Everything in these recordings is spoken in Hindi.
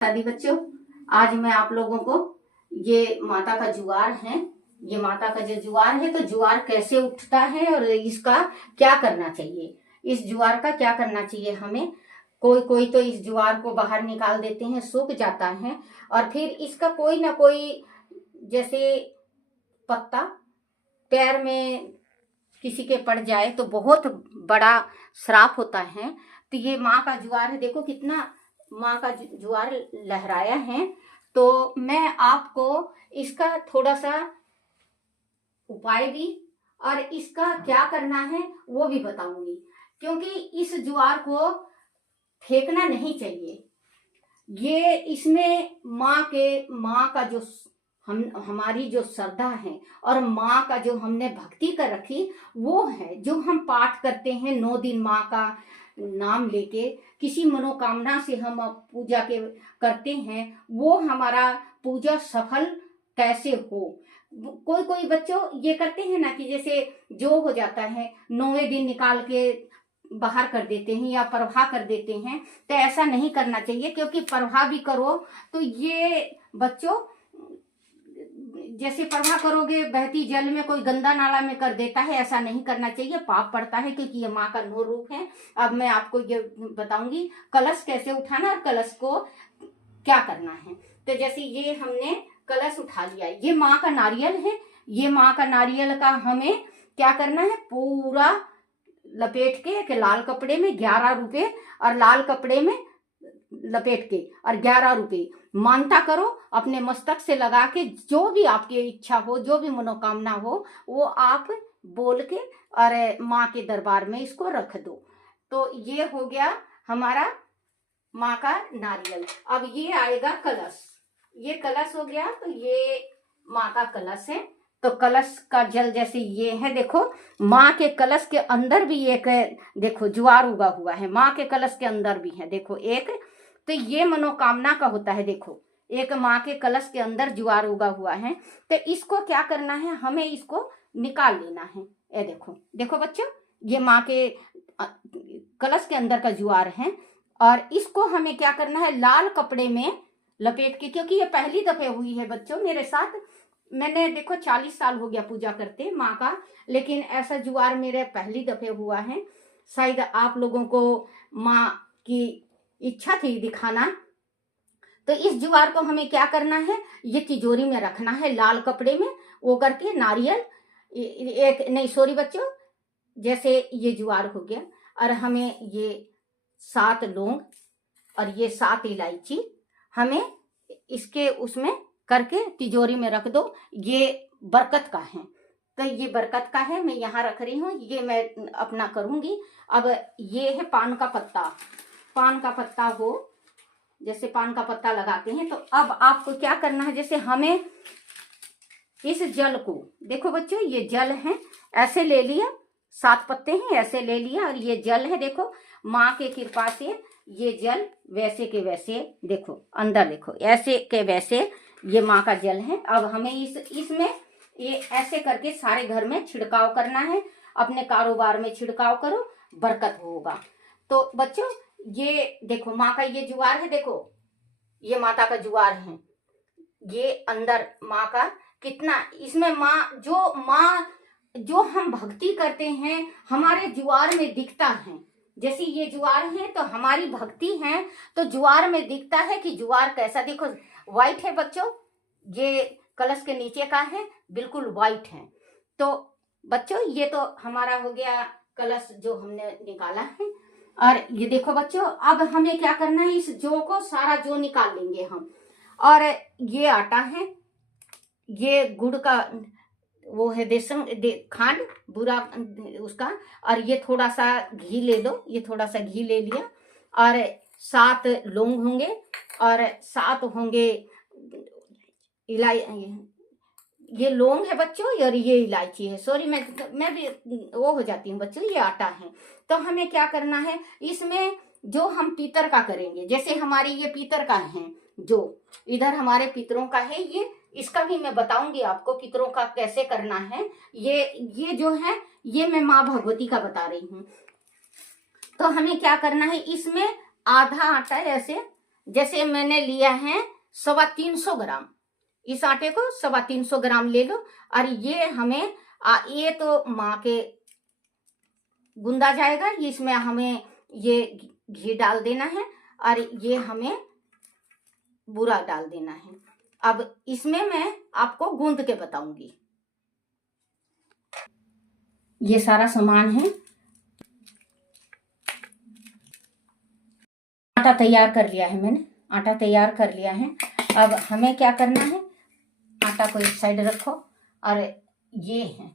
दादी बच्चों, आज मैं आप लोगों को ये माता का जुआर है। ये माता का जो जुआर है, तो जुआर कैसे उठता है और इसका क्या करना चाहिए, इस जुआर का क्या करना चाहिए हमें। कोई कोई तो इस जुआर को बाहर निकाल देते हैं, सूख जाता है, और फिर इसका कोई ना कोई जैसे पत्ता पैर में किसी के पड़ जाए तो बहुत बड़ा श्राप होता है। तो ये माँ का जुआर है, देखो कितना माँ का जुआर लहराया है। तो मैं आपको इसका थोड़ा सा उपाय भी और इसका क्या करना है वो भी बताऊंगी, क्योंकि इस जुआर को फेंकना नहीं चाहिए। ये इसमें माँ का जो हमारी जो श्रद्धा है और माँ का जो हमने भक्ति कर रखी वो है, जो हम पाठ करते हैं 9 दिन माँ का नाम लेके, किसी मनोकामना से हम पूजा के करते हैं, वो हमारा पूजा सफल कैसे हो। कोई कोई बच्चों ये करते हैं ना कि जैसे जो हो जाता है 9वें दिन निकाल के बाहर कर देते हैं या प्रवाह कर देते हैं। तो ऐसा नहीं करना चाहिए, क्योंकि प्रवाह भी करो तो ये बच्चों जैसे प्रवाह करोगे बहती जल में कोई गंदा नाला में कर देता है, ऐसा नहीं करना चाहिए, पाप पड़ता है, क्योंकि ये माँ का 9 रूप है। अब मैं आपको ये बताऊंगी कलश कैसे उठाना और कलश को क्या करना है। तो जैसे ये हमने कलश उठा लिया, ये माँ का नारियल है, ये माँ का नारियल का हमें क्या करना है, पूरा लपेट के एक लाल कपड़े में 11 रुपए और लाल कपड़े में लपेट के और 11 रुपए मानता करो, अपने मस्तक से लगा के, जो भी आपकी इच्छा हो, जो भी मनोकामना हो, वो आप बोल के और माँ के दरबार में इसको रख दो। तो ये हो गया हमारा माँ का नारियल। अब ये आएगा कलश, ये कलश हो गया, तो ये माँ का कलश है। तो कलश का जल जैसे ये है, देखो माँ के कलश के अंदर भी एक देखो ज्वार उगा हुआ है, माँ के कलश के अंदर भी है, देखो एक। तो ये मनोकामना का होता है, देखो एक माँ के कलश के अंदर ज्वार उगा हुआ है। तो इसको क्या करना है, हमें इसको निकाल लेना है। ये देखो देखो बच्चों, ये माँ के कलश के अंदर का ज्वार है, और इसको हमें क्या करना है, लाल कपड़े में लपेट के, क्योंकि ये पहली दफे हुई है बच्चों मेरे साथ। मैंने देखो 40 साल हो गया पूजा करते माँ का, लेकिन ऐसा जुआर मेरे पहली दफे हुआ है। शायद आप लोगों को माँ की इच्छा थी दिखाना। तो इस जुआर को हमें क्या करना है, ये तिजोरी में रखना है लाल कपड़े में, वो करके नारियल एक नहीं सॉरी बच्चों, जैसे ये जुआर हो गया, और हमें ये 7 लौंग और ये 7 इलायची हमें इसके उसमें करके तिजोरी में रख दो। ये बरकत का है, तो ये बरकत का है, मैं यहाँ रख रही हूँ, ये मैं अपना करूंगी। अब ये है पान का पत्ता, पान का पत्ता हो, जैसे पान का पत्ता लगाते हैं। तो अब आपको क्या करना है, जैसे हमें इस जल को, देखो बच्चों ये जल है, ऐसे ले लिया, 7 पत्ते हैं ऐसे ले लिया, और ये जल है, देखो माँ के कृपा से ये जल वैसे के वैसे, देखो अंदर देखो ऐसे के वैसे ये माँ का जल है। अब हमें इसमें ये ऐसे करके सारे घर में छिड़काव करना है, अपने कारोबार में छिड़काव करो, बरकत होगा। तो बच्चों ये देखो माँ का ये जुआर है, देखो ये माता का जुआर है, ये अंदर माँ का कितना, इसमें माँ जो हम भक्ति करते हैं हमारे जुआर में दिखता है। जैसे ये जुआर है तो हमारी भक्ति है, तो जुआर में दिखता है कि जुआर कैसा, देखो व्हाइट है बच्चों, ये कलश के नीचे का है, बिल्कुल व्हाइट है। तो बच्चों ये तो हमारा हो गया कलश जो हमने निकाला है। और ये देखो बच्चों, अब हमें क्या करना है, इस जौ को सारा जौ निकाल लेंगे हम। और ये आटा है, ये गुड़ का वो है खांड बुरा उसका, और ये थोड़ा सा घी ले लो, ये थोड़ा सा घी ले लिया, और 7 लौंग होंगे और 7 होंगे ये लौंग है बच्चों, और ये इलायची है, सॉरी मैं भी वो हो जाती हूँ बच्चों, ये आटा है। तो हमें क्या करना है, इसमें जो हम पीतर का करेंगे, जैसे हमारी ये पीतर का है, जो इधर हमारे पितरों का है, ये इसका भी मैं बताऊंगी आपको पितरों का कैसे करना है। ये जो है ये मैं माँ भगवती का बता रही हूँ। तो हमें क्या करना है, इसमें आधा आटा ऐसे जैसे मैंने लिया है 325 ग्राम, इस आटे को 325 ग्राम ले लो। और ये हमें ये तो माँ के गूंदा जाएगा, इसमें हमें ये घी डाल देना है और ये हमें बूरा डाल देना है। अब इसमें मैं आपको गूंद के बताऊंगी। ये सारा सामान है, आटा तैयार कर लिया है मैंने, आटा तैयार कर लिया है। अब हमें क्या करना है, आटा को एक साइड रखो और ये है,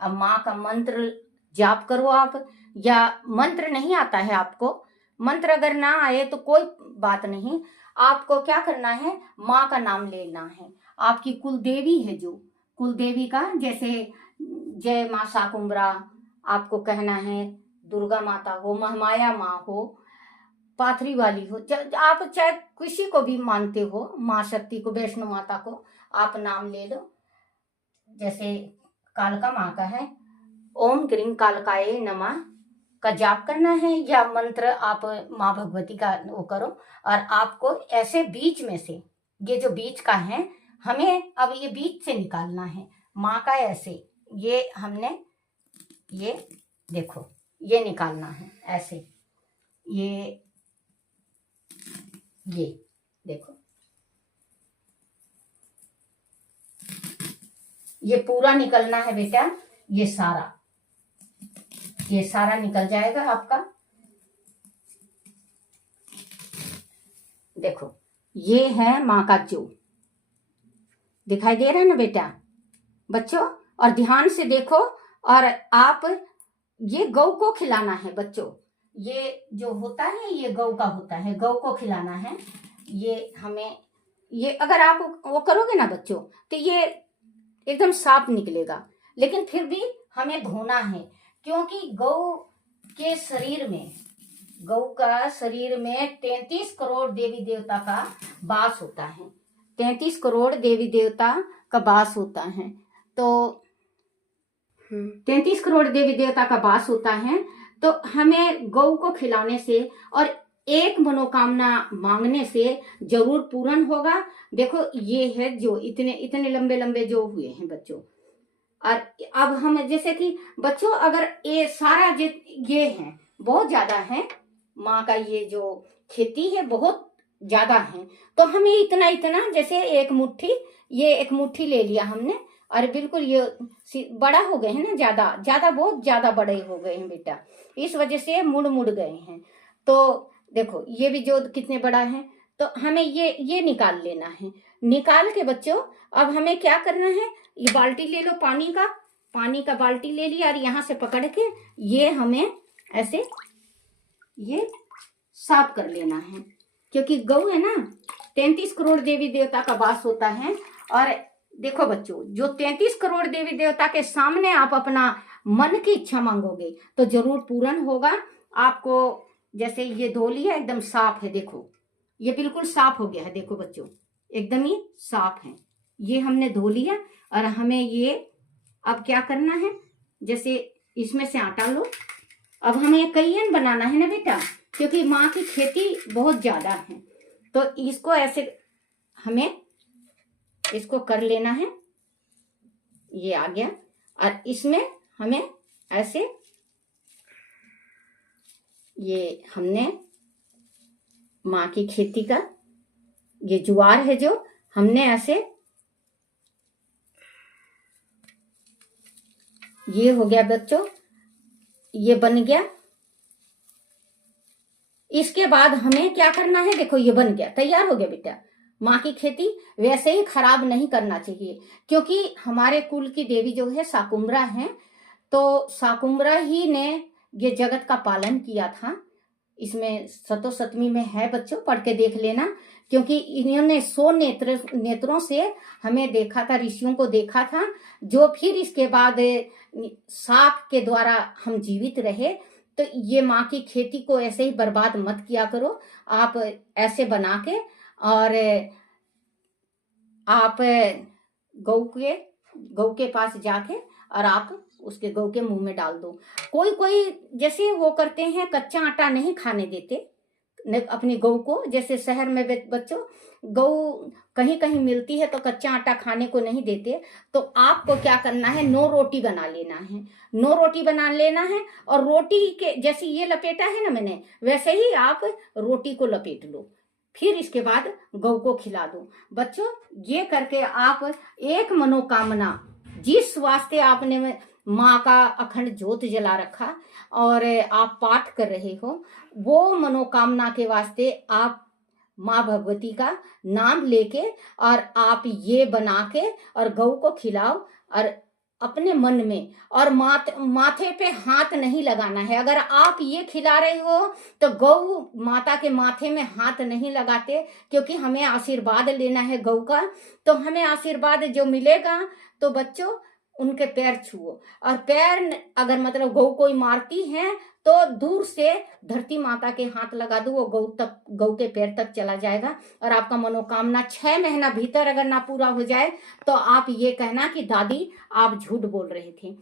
अब माँ का मंत्र जाप करो आप, या मंत्र नहीं आता है आपको, मंत्र अगर ना आए तो कोई बात नहीं, आपको क्या करना है, माँ का नाम लेना है। आपकी कुल देवी है जो, कुल देवी का, जैसे जय माँ शाकुंभरा आपको कहना है, दुर्गा माता हो, महामाया माँ हो, पाथरी वाली हो, आप चाहे किसी को भी मानते हो, माँ शक्ति को, वैष्णो माता को आप नाम ले लो। जैसे कालका माँ का है, ओम ग्रीं कालकाय नमः का जाप करना है, या मंत्र आप माँ भगवती का वो करो। और आपको ऐसे बीच में से, ये जो बीच का है, हमें अब ये बीच से निकालना है माँ का, ऐसे ये हमने ये देखो ये निकालना है ऐसे, ये देखो ये पूरा निकलना है बेटा, ये सारा निकल जाएगा आपका। देखो ये है माँ का जौ, दिखाई दे रहा है ना बेटा बच्चों, और ध्यान से देखो। और आप ये गौ को खिलाना है बच्चों, ये जो होता है ये गौ का होता है, गौ को खिलाना है। ये हमें, ये अगर आप वो करोगे ना बच्चों तो ये एकदम साफ निकलेगा, लेकिन फिर भी हमें धोना है, क्योंकि गौ के शरीर में, गौ का शरीर में 33 करोड़ देवी देवता का वास होता है, 33 करोड़ देवी देवता का वास होता है। तो 33 करोड़ देवी देवता का वास होता है, तो हमें गौ को खिलाने से और एक मनोकामना मांगने से जरूर पूर्ण होगा। देखो ये है जो इतने इतने लंबे लंबे जो हुए हैं बच्चों। और अब हम जैसे कि बच्चों, अगर ये सारा ये है बहुत ज्यादा है, माँ का ये जो खेती है बहुत ज्यादा है, तो हमें इतना इतना, जैसे एक मुट्ठी, ये एक मुट्ठी ले लिया हमने, और बिल्कुल ये बड़ा हो गए हैं ना, ज्यादा ज्यादा बहुत ज्यादा बड़े हो गए हैं बेटा, इस वजह से मुड़ मुड़ गए हैं। तो देखो ये भी जो कितने बड़ा है, तो हमें ये निकाल लेना है। निकाल के बच्चों अब हमें क्या करना है, ये बाल्टी ले लो, पानी का बाल्टी ले लिया, और यहाँ से पकड़ के ये हमें ऐसे ये साफ कर लेना है, क्योंकि गौ है ना, 33 करोड़ देवी देवता का वास होता है। और देखो बच्चों, जो 33 करोड़ देवी देवता के सामने आप अपना मन की इच्छा मांगोगे तो जरूर पूर्ण होगा आपको। जैसे ये धो लिया, एकदम साफ है, देखो ये बिल्कुल साफ हो गया है, देखो बच्चों एकदम ही साफ है, ये हमने धो लिया। और हमें ये अब क्या करना है, जैसे इसमें से आटा लो, अब हमें ये कईयन बनाना है ना बेटा, क्योंकि माँ की खेती बहुत ज्यादा है, तो इसको ऐसे हमें इसको कर लेना है, ये आ गया। और इसमें हमें ऐसे, ये हमने माँ की खेती का ये ज्वार है जो हमने ऐसे, ये हो गया बच्चों, ये बन गया। इसके बाद हमें क्या करना है, देखो ये बन गया, तैयार हो गया बेटा। माँ की खेती वैसे ही खराब नहीं करना चाहिए, क्योंकि हमारे कुल की देवी जो है शाकुंभरा है, तो शाकुंभरा ही ने ये जगत का पालन किया था। इसमें सतोसतमी में है बच्चों, पढ़ के देख लेना, क्योंकि इन्होंने 100 नेत्रों से हमें देखा था, ऋषियों को देखा था, जो फिर इसके बाद साप के द्वारा हम जीवित रहे। तो ये माँ की खेती को ऐसे ही बर्बाद मत किया करो, आप ऐसे बना के, और आप गौ के पास जाके और आप उसके गौ के मुंह में डाल दो। कोई कोई जैसे वो करते हैं, कच्चा आटा नहीं खाने देते, अपनी गऊ को। जैसे शहर में बच्चों गऊ कहीं कहीं मिलती है तो कच्चा आटा खाने को नहीं देते, तो आपको क्या करना है, 9 रोटी बना लेना है। 9 रोटी बना लेना है और रोटी के जैसे ये लपेटा है ना मैंने, वैसे ही आप रोटी को लपेट लो, फिर इसके बाद गऊ को खिला दो। बच्चों ये करके आप एक मनोकामना, जिस वास्ते आपने माँ का अखंड ज्योत जला रखा और आप पाठ कर रहे हो, वो मनोकामना के वास्ते आप माँ भगवती का नाम लेके और आप ये बना के और गऊ को खिलाओ। और अपने मन में और माथे पे हाथ नहीं लगाना है। अगर आप ये खिला रहे हो तो गऊ माता के माथे में हाथ नहीं लगाते, क्योंकि हमें आशीर्वाद लेना है गऊ का। तो हमें आशीर्वाद जो मिलेगा तो बच्चों उनके पैर छुओ, और पैर अगर मतलब गऊ कोई मारती है तो दूर से धरती माता के हाथ लगा दो, वो गऊ के पैर तक चला जाएगा। और आपका मनोकामना 6 महीना भीतर अगर ना पूरा हो जाए तो आप ये कहना कि दादी आप झूठ बोल रहे थे।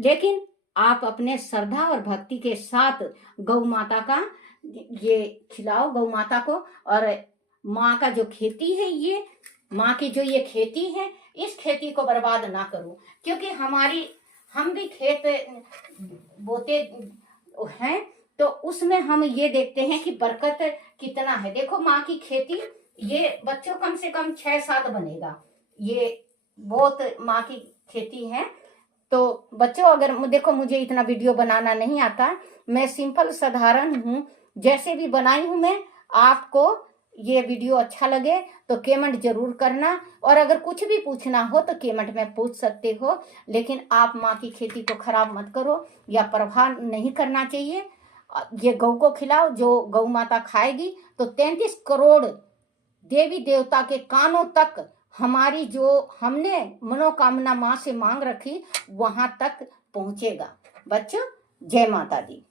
लेकिन आप अपने श्रद्धा और भक्ति के साथ गौ माता का ये खिलाओ, गौ माता को। और माँ का जो खेती है, ये माँ की जो ये खेती है, इस खेती को बर्बाद ना करो, क्योंकि हम भी खेत बोते हैं तो उसमें हम ये देखते हैं कि बरकत कितना है। देखो माँ की खेती, ये बच्चों कम से कम 6-7 बनेगा, ये बहुत माँ की खेती है। तो बच्चों अगर देखो मुझे इतना वीडियो बनाना नहीं आता, मैं सिंपल साधारण हूँ, जैसे भी बनाई हूँ मैं। आपको ये वीडियो अच्छा लगे तो कमेंट जरूर करना, और अगर कुछ भी पूछना हो तो कमेंट में पूछ सकते हो। लेकिन आप माँ की खेती को खराब मत करो या प्रभाव नहीं करना चाहिए। ये गौ को खिलाओ, जो गौ माता खाएगी तो 33 करोड़ देवी देवता के कानों तक हमारी जो हमने मनोकामना माँ से मांग रखी वहां तक पहुंचेगा। बच्चों जय माता दी।